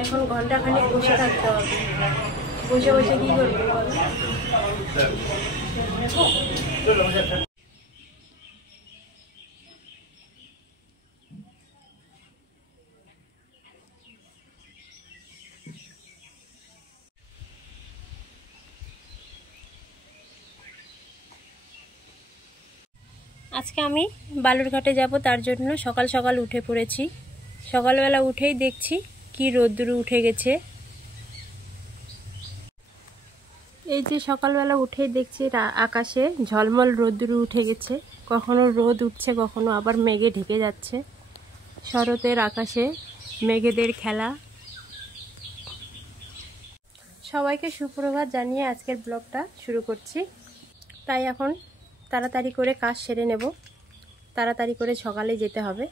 এখন ঘন্টাখানেক বসে থাকতে হবে। বসে বসে কি করবো বলো? আজকে আমি বালুরঘাটে যাব, তার জন্য সকাল সকাল উঠে পড়েছি। সকালবেলা উঠেই দেখছি কি রোদ্দুর উঠে গেছে। এই যে সকালবেলা উঠেই দেখছি আকাশে ঝলমল রোদ্দুর উঠে গেছে। কখনো রোদ উঠছে, কখনো আবার মেঘে ঢেকে যাচ্ছে। শরতের আকাশে মেঘেদের খেলা। সবাইকে সুপ্রভাত জানিয়ে আজকের ব্লগটা শুরু করছি। তাই এখন তাড়াতাড়ি করে কাজ সেরে নেব। তাড়াতাড়ি করে সকালে যেতে হবে,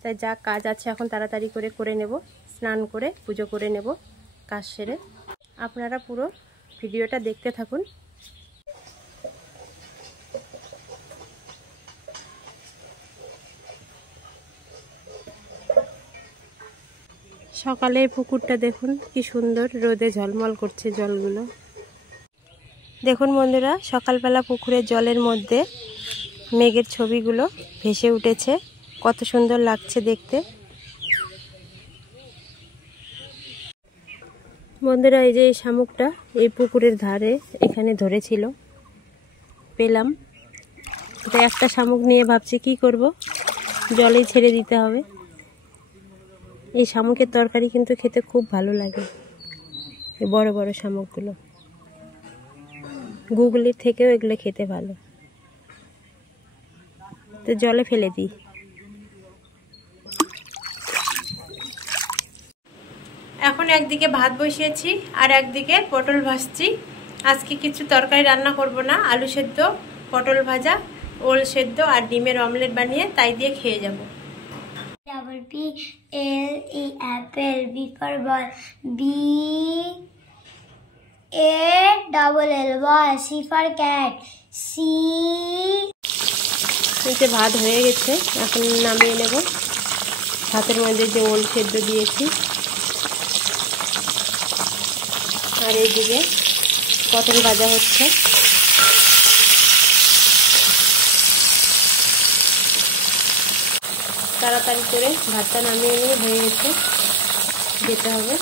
তাই যা কাজ আছে এখন তাড়াতাড়ি করে নেব। স্নান করে পুজো করে নেব কাজ সেরে। আপনারা পুরো ভিডিওটা দেখতে থাকুন। সকালের পুকুরটা দেখুন কি সুন্দর, রোদে ঝলমল করছে জলগুলো। দেখুন বন্ধুরা, সকালবেলা পুকুরের জলের মধ্যে মেঘের ছবিগুলো ভেসে উঠেছে, কত সুন্দর লাগছে দেখতে। বন্ধুরা, এই যে এই শামুকটা এই পুকুরের ধারে এখানে ধরেছিল, পেলাম। এটা একটা শামুক নিয়ে ভাবছি কি করব, জলেই ছেড়ে দিতে হবে। এই শামুকের তরকারি কিন্তু খেতে খুব ভালো লাগে, এই বড় বড় শামুকগুলো। গুগলির থেকেও এগুলো খেতে ভালো। তো জলে ফেলে দিই। এখন একদিকে ভাত বসিয়েছি আর একদিকে পটল ভাজছি। আজকে কিছু তরকারি রান্না করব না, আলু সেদ্ধ, পটল ভাজা, ওল সেদ্ধ আর ডিমের অমলেট বানিয়ে তাই দিয়ে খেয়ে যাব। L-E apple, B for ball, B-A-double-L ball, C for cat, C। নিচে ভাত হয়ে গেছে, এখন নামিয়ে নেব। ভাতের মধ্যে যে ওল সেদ্ধ দিয়েছি, আর এইদিকে পটল ভাজা হচ্ছে। তাড়াতাড়ি করে ভাতটা নামিয়ে নিয়ে হয়ে গেছে, যেতে হবে।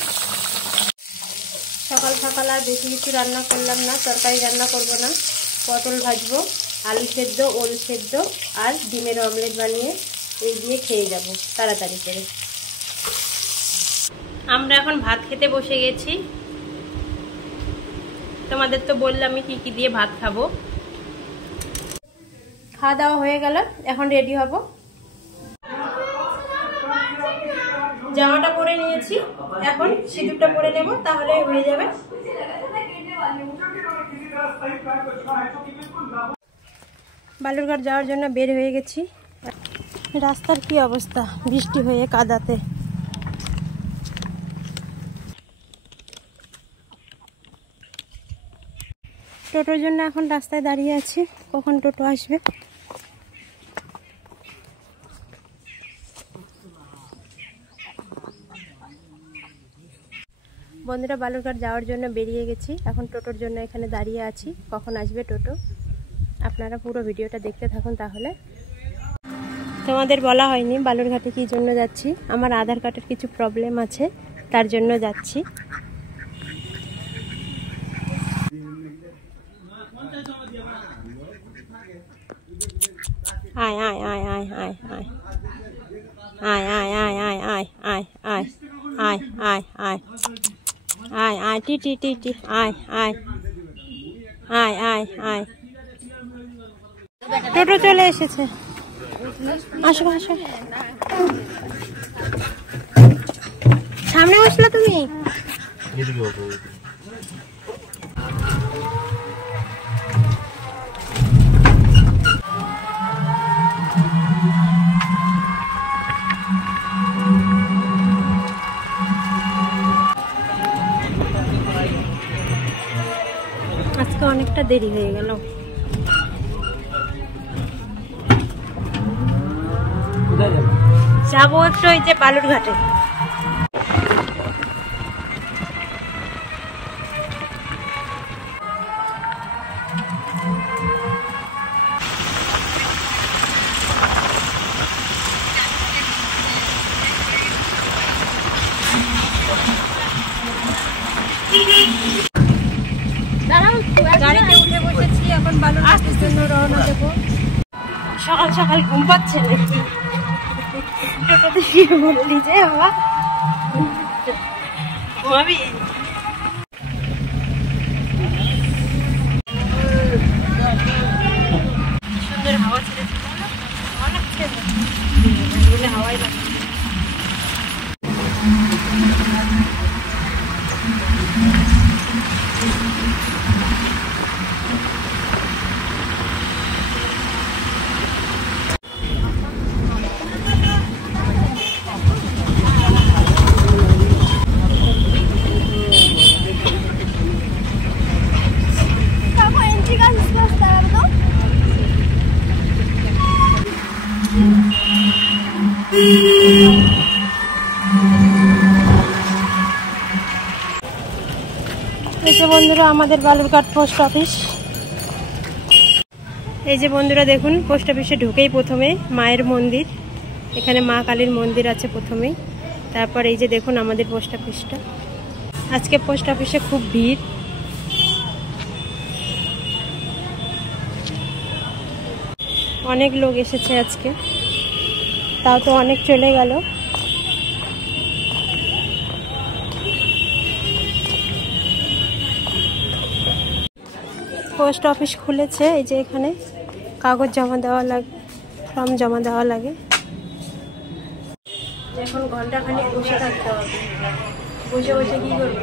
সকাল সকাল আর বেশি কিছু রান্না করলাম না, তরকারি রান্না করব না। পটল ভাজবো, আলু সেদ্ধ, ওল সেদ্ধ আর ডিমের অমলেট বানিয়ে এই দিয়ে খেয়ে যাব তাড়াতাড়ি করে। আমরা এখন ভাত খেতে বসে গেছি। তোমাদের তো বললাম আমি কি কি দিয়ে ভাত খাবো। খাওয়া দাওয়া হয়ে গেল, এখন রেডি হব। জামাটা পরে নিয়েছি, এখন সিঁদুরটা পরে নেব, তাহলে হয়ে যাবে। বালুরঘাট যাওয়ার জন্য বের হয়ে গেছি। রাস্তার কি অবস্থা, বৃষ্টি হয়ে কাদাতে। টোটোর জন্য এখন রাস্তায় দাঁড়িয়ে আছি, কখন টোটো আসবে। বন্ধুরা, বালুরঘাট যাওয়ার জন্য বেরিয়ে গেছি, এখন টোটোর জন্য এখানে দাঁড়িয়ে আছি, কখন আসবে টোটো। আপনারা পুরো ভিডিওটা দেখতে থাকুন তাহলে। তোমাদের বলা হয়নি বালুরঘাটে কি জন্য যাচ্ছি। আমার আধার কার্ডের কিছু প্রবলেম আছে, তার জন্য যাচ্ছি। আয় আয় আয় আয় আয় আয় আয় আয় আয় আয় আয় আয় আয় আয় আয় আয় আয় আয় টি টি টি টি আয় আয় আয় আয় আয়। টোটো চলে এসেছে, আসো আসো। সামনে বসলো তুমি? আজকে অনেকটা দেরি হয়ে গেল। যাবো একটু ওই যে বালুরঘাটে। এখন বালুরঘাটের জন্য রওনা দেবো। সকাল সকাল ঘুম পাচ্ছে নাকি? টোটোতে শুয়ে বললি যে বাবা ঘুমাবি? সুন্দর হাওয়া ছেড়েছে, হাওয়া লাগছে বলে হাওয়াই লাগছে। এই যে বন্ধুরা আমাদের বালুরঘাট পোস্ট অফিস। এই যে বন্ধুরা দেখুন, পোস্ট অফিসে ঢুকেই প্রথমে মায়ের মন্দির, এখানে মা কালীর মন্দির আছে প্রথমেই। তারপর এই যে দেখুন আমাদের পোস্ট অফিসটা। আজকে পোস্ট অফিসে খুব ভিড়। অনেক লোক এসেছে আজকে, তাও তো অনেক চলে গেল। পোস্ট অফিস খুলেছে, এই যে এখানে কাগজ জমা দেওয়া লাগে, ফর্ম জমা দেওয়া লাগে। এখন ঘন্টাখানেক বসে থাকতে হবে। বসে বসে কি করবো?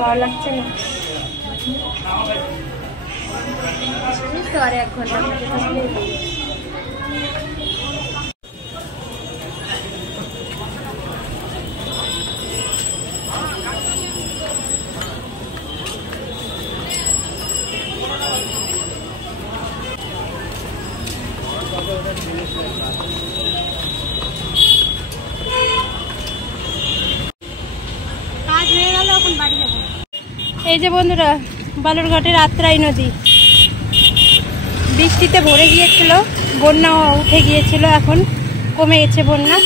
ভালো লাগছে না তো, আর 1 ঘন্টা বসে থাকলে কাজ হয়ে গেল, এখন বাড়ি যাব। এই যে বন্ধুরা বালুরঘাটের আত্রাই নদী বৃষ্টিতে ভরে গিয়েছিল, বন্যা উঠে গিয়েছিল, এখন কমে গেছে বন্যা।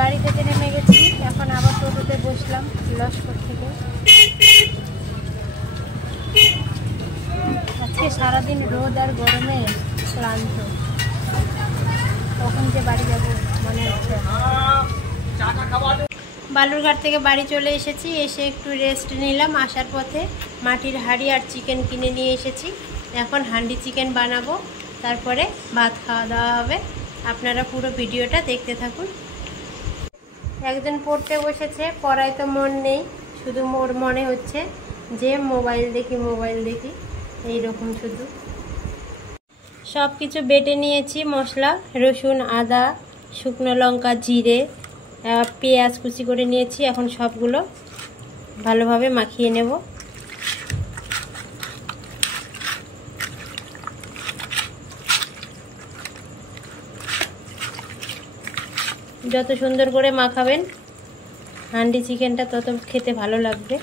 গাড়ি থেকে নেমে গেছি, এখন আবার টোটোতে বসলাম লস্কর থেকে। আজকে সারাদিন রোদ আর গরমে ক্লান্ত, কখন যে বাড়ি যাব মনে হচ্ছে। বালুরঘাট থেকে বাড়ি চলে এসেছি, এসে একটু রেস্ট নিলাম। আসার পথে মাটির হাঁড়ি আর চিকেন কিনে নিয়ে এসেছি, এখন হান্ডি চিকেন বানাবো, তারপরে ভাত খাওয়া দাওয়া হবে। আপনারা পুরো ভিডিওটা দেখতে থাকুন। একজন পড়তে বসেছে, পড়ায় তো মন নেই, শুধু মোর মনে হচ্ছে যে মোবাইল দেখি মোবাইল দেখি, এইরকম শুধু। সব কিছু বেটে নিয়েছি, মশলা রসুন আদা শুকনো লঙ্কা জিরে পেঁয়াজ কুচি করে নিয়েছি। এখন সবগুলো ভালোভাবে মাখিয়ে নেব। যত সুন্দর করে মাখাবেন হান্ডি চিকেনটা তত খেতে ভালো লাগবে।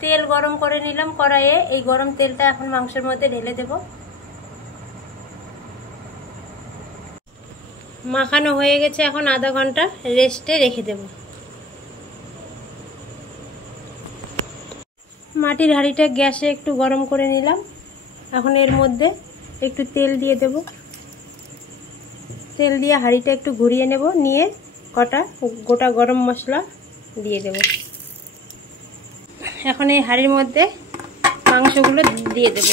তেল গরম করে নিলাম কড়াইয়ে, এই গরম তেলটা এখন মাংসের মধ্যে ঢেলে দেব। মাখানো হয়ে গেছে, এখন আধা ঘন্টা রেস্টে রেখে দেব। মাটির হাঁড়িটা গ্যাসে একটু গরম করে নিলাম, এখন এর মধ্যে একটু তেল দিয়ে দেব। তেল দিয়ে হাঁড়িটা একটু ঘুরিয়ে নেব, নিয়ে কটা গোটা গরম মশলা দিয়ে দেব। এখন এই হাঁড়ির মধ্যে মাংসগুলো দিয়ে দেব,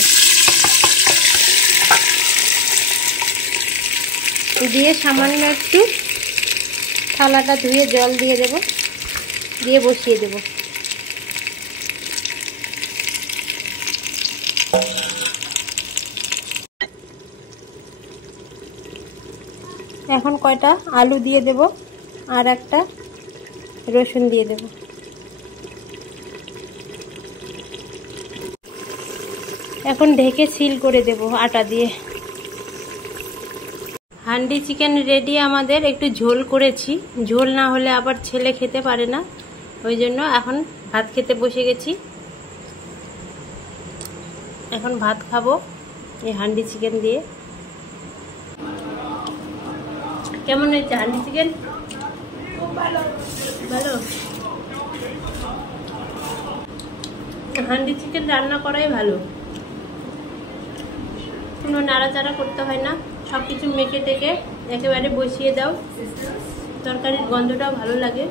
দিয়ে সামান্য একটু থালাটা ধুয়ে জল দিয়ে দেব, দিয়ে বসিয়ে দেব। এখন কয়টা আলু দিয়ে দেব আর একটা রসুন দিয়ে দেব। এখন ঢেকে সিল করে দেব আটা দিয়ে। হান্ডি চিকেন রেডি আমাদের। একটু ঝোল করেছি, ঝোল না হলে আবার ছেলে খেতে পারে না, ওই জন্য এখন ভাত খেতে বসে গেছি। এখন ভাত খাবো এই হান্ডি চিকেন দিয়ে। কেমন হয়েছে হান্ডি চিকেন? খুব ভালো। ভালো হান্ডি চিকেন রান্না করাই ভালো, কোনো নাড়াচাড়া করতে হয় না, সব কিছু মেখে টেকে একেবারে বসিয়ে দাও, তরকারির গন্ধটাও ভালো লাগে।